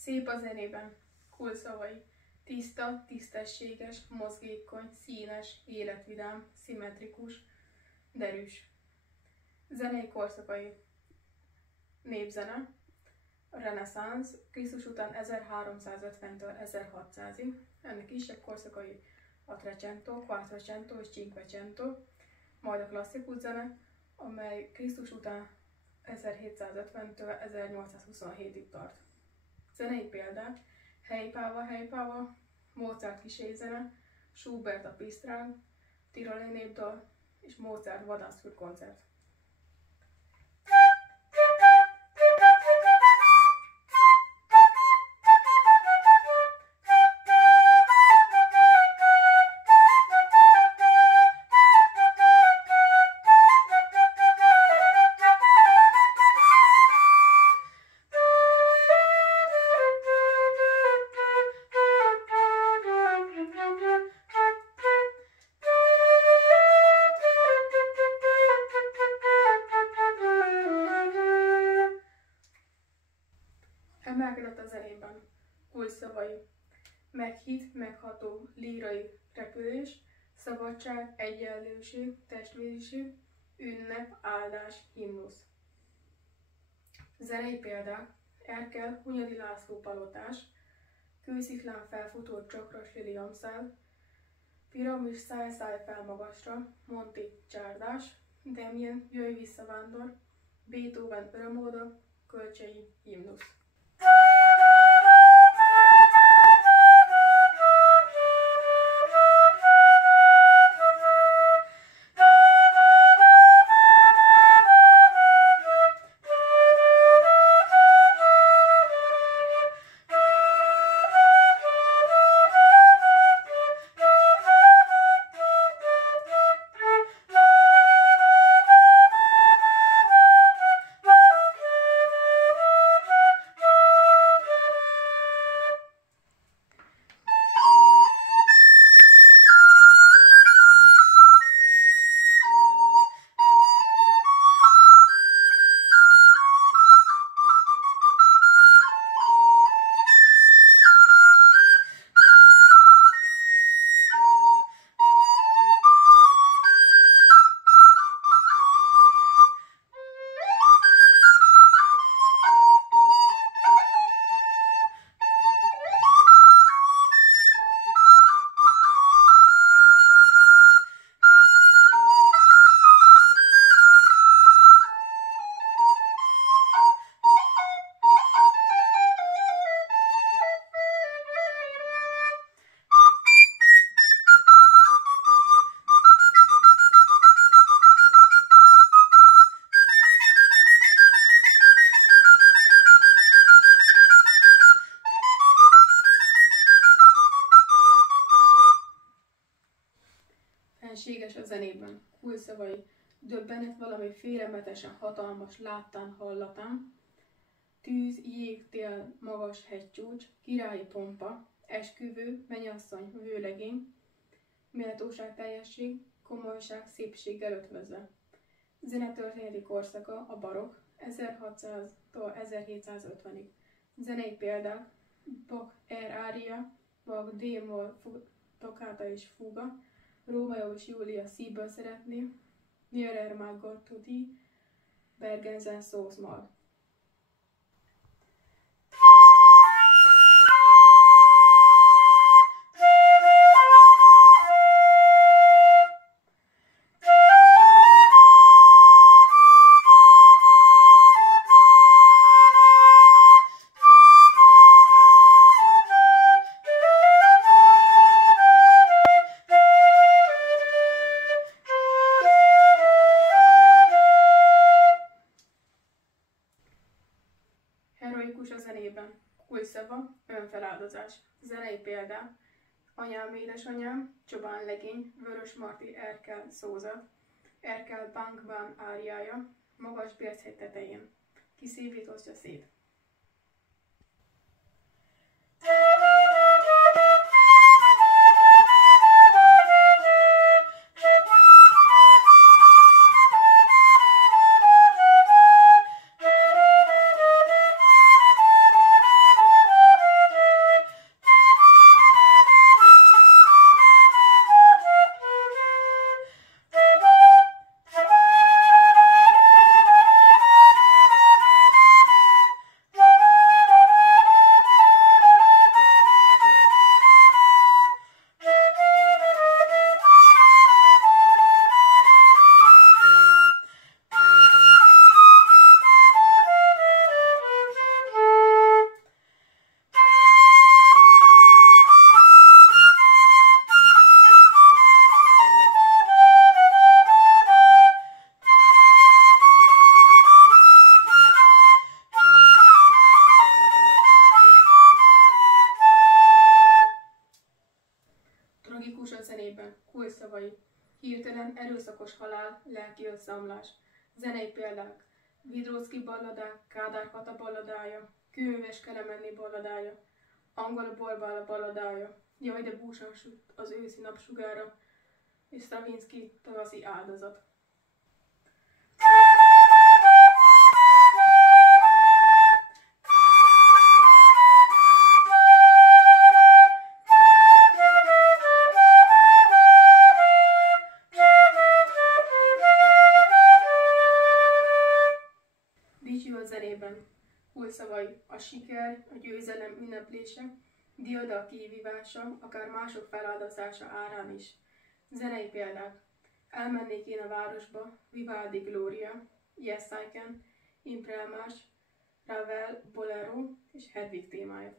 Szép a zenében, kulcsszavai, tiszta, tisztességes, mozgékony, színes, életvidám, szimmetrikus, derűs. Zenei korszakai, népzene, reneszánsz, Krisztus után 1350-től 1600-ig, ennek kisebb korszakai a Trecento, Quattrocento és Cinquecento, majd a klasszikus zene, amely Krisztus után 1750-től 1827-ig tart. Zenei példák: Helypáva, Mozart kísérzene, Schubert a Pisztráng, Tiroli népdal és Mozart vadászfülk koncert. Emelkedett a zenében, kulcsszavai, meghitt, megható, lírai repülés, szabadság, egyenlőség, testvériség, ünnep, áldás, himnusz. Zenei példák: Erkel, Hunyadi László palotás, Kősziklán felfutó csokros liliomszál, Piramis szállj fel magasra, Monti csárdás, Demjen, jöjj vissza vándor, Beethoven örömóda, Kölcsei himnusz. Fenséges a zenében, kulcsszavai, döbbenet valami félelmetesen hatalmas láttán hallatán, tűz, jég, tél, magas hegycsúcs, királyi pompa, esküvő, mennyasszony, vőlegény, méltóság, teljesség, komolyság, szépséggel ötvözve. Zenetörténeti korszaka a barokk, 1600-tól 1750-ig. Zenei példák: Bach Air ária, Bach D-moll toccata és fuga, Rómeó és Júlia szívből szeretné, Nierer Margotudi, Bergensen szószmal. Heroikus a zenében, kulcsszava, önfeláldozás. Zenei példák: Anyám, édesanyám, Csobán legény, Vörös Marti Erkel szózat, Erkel Bankban áriája, Magas Bérchegy tetején, kiszívítozza szét. zenében kulcsszavai: hirtelen erőszakos halál, lelki összeomlás. Zenei példák: Vidróczki balladák, Kádár Kata balladája, Kőműves Kelemenné balladája, Angol Borbála balladája, Jaj, de búsan süt az őszi napsugára, és Stravinsky Tavaszi áldozat. Dicső zenében kulcsszavai: a siker, a győzelem ünneplése, diadal kivívása, akár mások feláldozása árán is. Zenei példák: Elmennék én a városba, Vivaldi Gloria, Yes I Can, Imprelmás, Ravel, Bolero és Hedwig témája.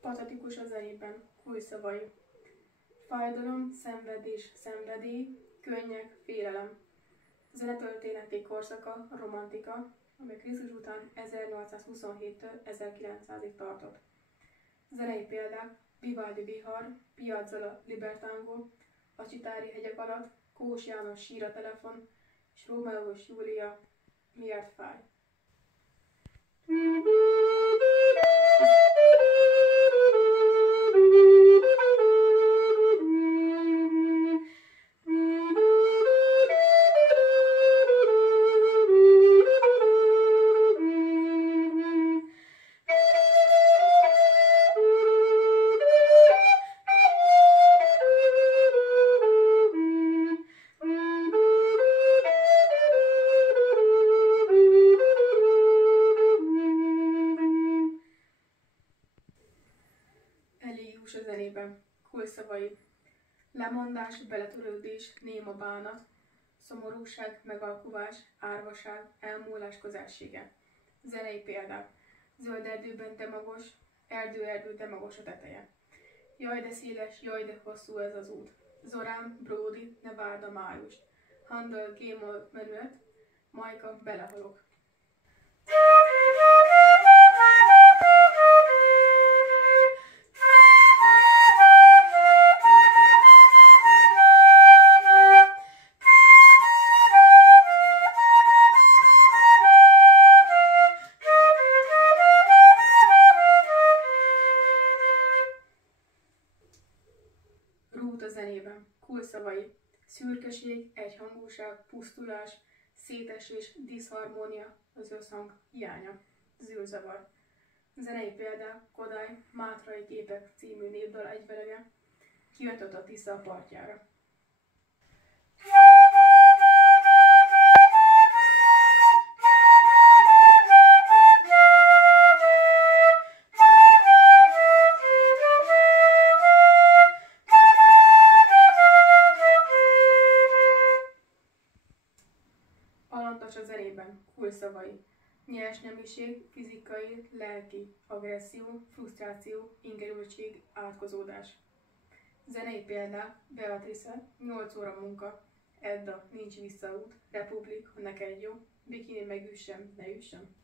Patetikus a zenében kulcsszavai: fájdalom, szenvedés, szenvedély, könnyek, félelem. Zenetörténeti korszaka romantika, amely Krisztus után 1827-től 1900-ig tartott. Zenei példák: Vivaldi Bihar, Piazzolla Libertango, a Csitári hegyek alatt, Kós János Sír a telefon, és Rómeó és Júlia Miért fáj. Elégius a zenében kulcsszavai: lemondás, beletörődés, néma bánat, szomorúság, megalkuvás, árvaság, elmúlás közelsége. Zenei példák: zöld erdőben de magos, erdő de magos a teteje. Jaj de széles, jaj de hosszú ez az út. Zorán, Bródi, ne várd a májust. Handel, G-moll menuet, Majka, belehalok. Rút a zenében kulcsszavai: szürkeség, egyhangúság, pusztulás, szétesés, diszharmónia, az összhang hiánya, zűrzavar. Zenei példák: Kodály, Mátrai képek című népdal egyvelege, kijöttött a Tisza partjára. Alantas a zenében kulcsszavai: nyers nemiség, fizikai, lelki, agresszió, frusztráció, ingerültség, átkozódás. Zenei példák: Beatrice, 8 óra munka, Edda, nincs visszaút, Republik, ha neked jó, Bikini megüssem, ne üssem.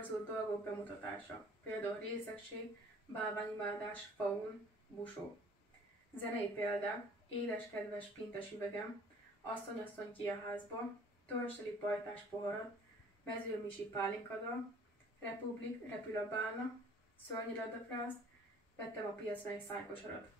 torzult dolgok bemutatása, például részegség, bálványimádás, faun, busó. Zenei példák, édes kedves pintes üvegem, asszony ki a házba, törzseli pajtás poharat, mezőmisi pálinkadal, republik, repül a bálna, szörnyiradafrász, vettem a piacon egy szájkosarat.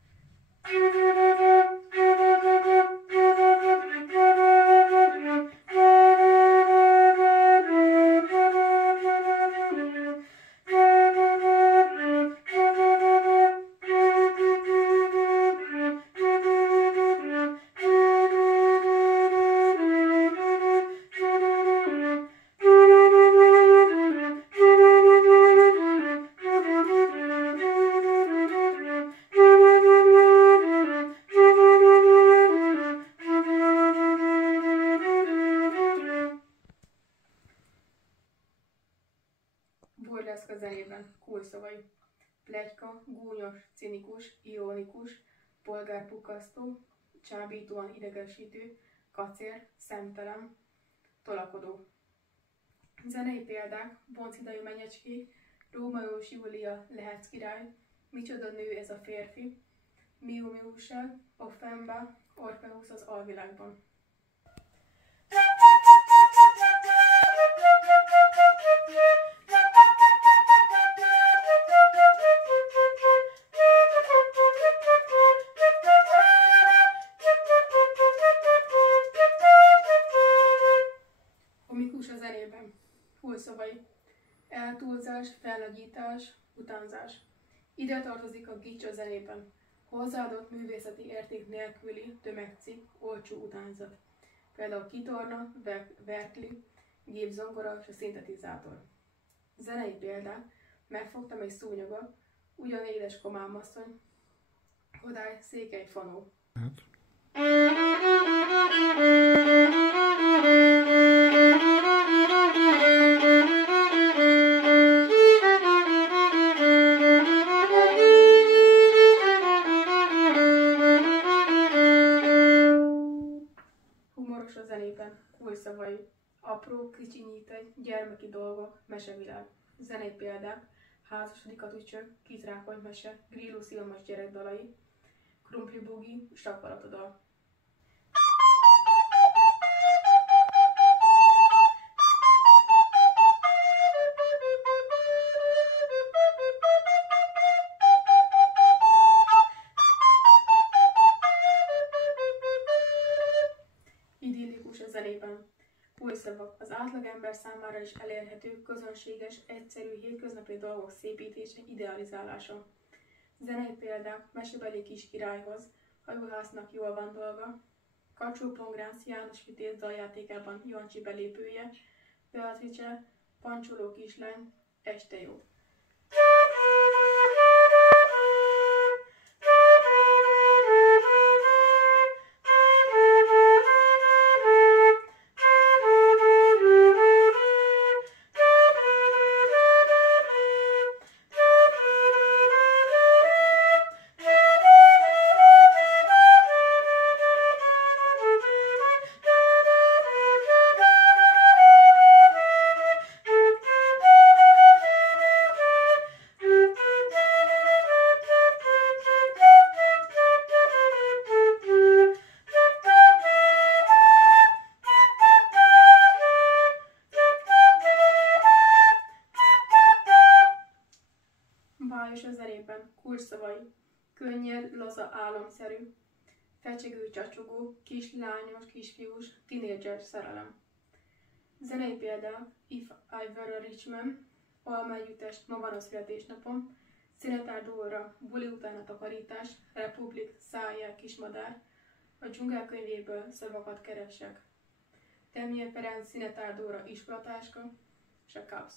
Burleszk a zenében, kulcsszavai. Pletyka, gúnyos, cinikus, ironikus, polgárpukkasztó, csábítóan idegesítő, kacér, szemtelen, tolakodó. Zenei példák, Boncidajú menyecskék, Rómeós Júlia lehetsz király, Micsoda nő ez a férfi, Miu Miusel, Offenbach, Orpheus az alvilágban. Komikus a zenében. Kulcsszavai. Eltúlzás, felnagyítás, utánzás. Ide tartozik a gics a zenében. Hozzáadott művészeti érték nélküli tömegcikk, olcsó utánzat. Például kitorna, verkli, gépzongora és a szintetizátor. Zenei példák. Megfogtam egy szúnyogot, ugyan édes komámasszony, Hodály, Székely Fanó. Humoros a zenében, kulcsszavai. Apró, kicsinyítej, gyermeki dolgok, mesevilág. Zenei példák, házasodik a tücsök, kitrákolt mese, Grillus Ilmas gyerekdalai, Krumpli bugi, Sakvalatodal. Idillikus a zenében. Kulcsszavak, az átlagember számára is elérhető, közönséges, egyszerű, hétköznapi dolgok szépítése, idealizálása. Zenei példák, mesebeli kis királyhoz, hajóhásznak jól van dolga, Kacsó-Pongránc János Vitéz daljátékában Jancsi belépője, Beatrice, Pancsoló kislány, este jó. Bájos a zenében, kulcsszavai, könnyed, laza, álomszerű, fecsegő, csacsogó, kislányos, kisfiús, tinédzser szerelem. Zenei példák, If I Were a Rich Man, Almaegyüttes, ma van a születésnapom, Szinetár Dóra, buli után a takarítás, Republik, Szájjel, kismadár, a dzsungel könyvéből szavakat keresek. Temje Ferenc, Szinetár Dóra, iskolatáska, és a Cubs.